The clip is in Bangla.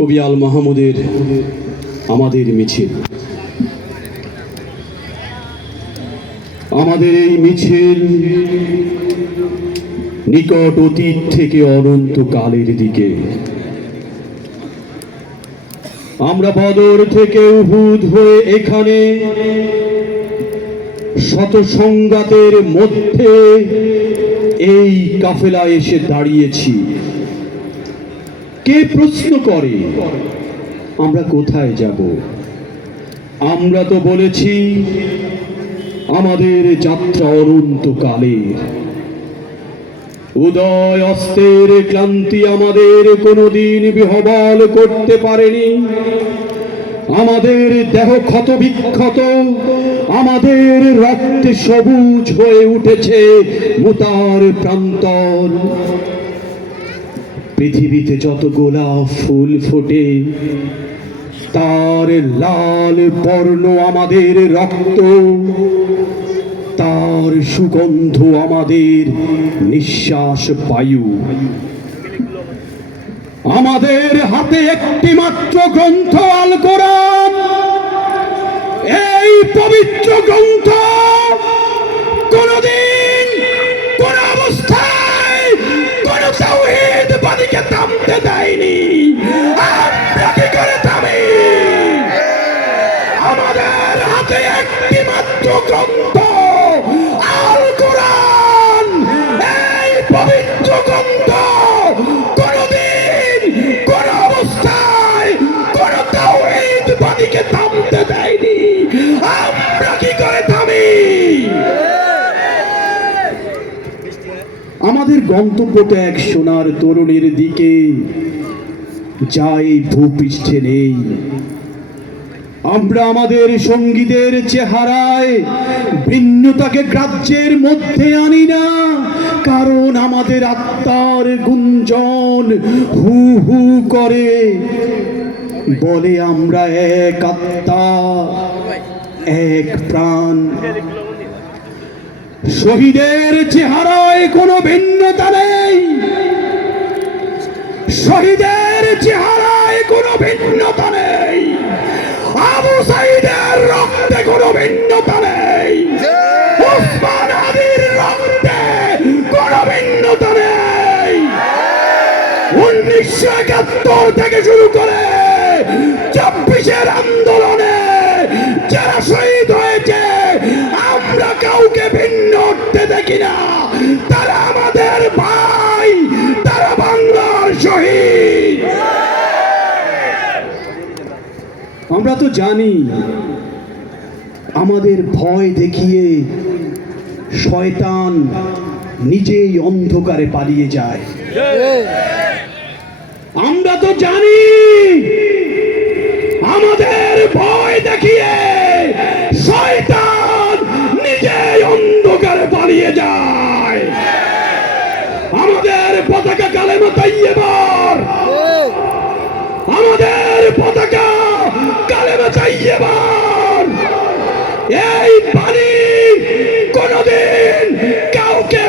কবি আল মাহমুদের আমাদের মিছিল। আমাদের এই মিছিল নিকট অতীত থেকে অনন্ত কালের দিকে। আমরা বদর থেকে উহুদ হয়ে এখানে শত সংঘাতের মধ্যে এই কাফেলা এসে দাঁড়িয়েছি। কে প্রশ্ন করে আমরা কোথায় যাব? আমরা তো বলেছি আমাদের যাত্রা অনন্তকালের। উদয় অস্তের ক্লান্তি আমাদের কোনোদিন বিহবল করতে পারেনি। আমাদের দেহ ক্ষত বিক্ষত, আমাদের রক্তে সবুজ হয়ে উঠেছে মুতার প্রান্তর। পৃথিবীতে যত গোলাপ ফুল ফোটে তার লাল বর্ণ আমাদের রক্ত, তার সুগন্ধ আমাদের নিঃশ্বাস বায়ু। আমাদের হাতে একটি মাত্র গ্রন্থ আল কোরআন। এই পবিত্র গ্রন্থ কোনদিন কোন অবস্থায় কোন তাওহীদবাদীকে থামতে দেয়নি। আমরা কি করে থামি? আমাদের হাতে একটি মাত্র গ্রন্থ আল কোরআন। এই পবিত্র গ্রন্থ কোনদিন কোন অবস্থায় কোন তাওহীদবাদীকে থামতে দেয়নি। আমরা কি করে থামি? আমাদের গন্তব্যটা এক সোনার তরুণের দিকে, যাই ভূপৃষ্ঠে নেই। আমরা আমাদের সঙ্গীদের চেহারায় ভিন্নতাকে গ্রাহ্যের মধ্যে আনি না, কারণ আমাদের আত্মার গুঞ্জন হু হু করে বলে আমরা এক আত্মা, এক প্রাণ। শহীদের চেহারায় কোনো ভিন্নতা নেই, শহীদের চেহারায় কোনো ভিন্নতা নেই, আবু সাঈদের রক্তে কোনো ভিন্নতা নেই, ওসমান আলীর রক্তে কোনো ভিন্নতা নেই। 1971 থেকে শুরু করে 24-এর আন্দোলনে যারা শহীদ হয়েছে আমরা কাউকে ভিন্ন উঠতে দেখি না। তারা আমাদের ভাই, তারা বাংলার শহীদ। আমরা তো জানি আমাদের ভয় দেখিয়ে শয়তান নিজেই অন্ধকারে পালিয়ে যায়। আমরা তো জানি আমাদের ভয় দেখিয়ে শয়তান নিজেই অন্ধকারে পালিয়ে যায়। আমাদের পতাকা কালেমা তাইয়্যিবার, আমাদের পতাকা কালেমা তাইয়্যিবার। এই বাণী কোনদিন কাউকে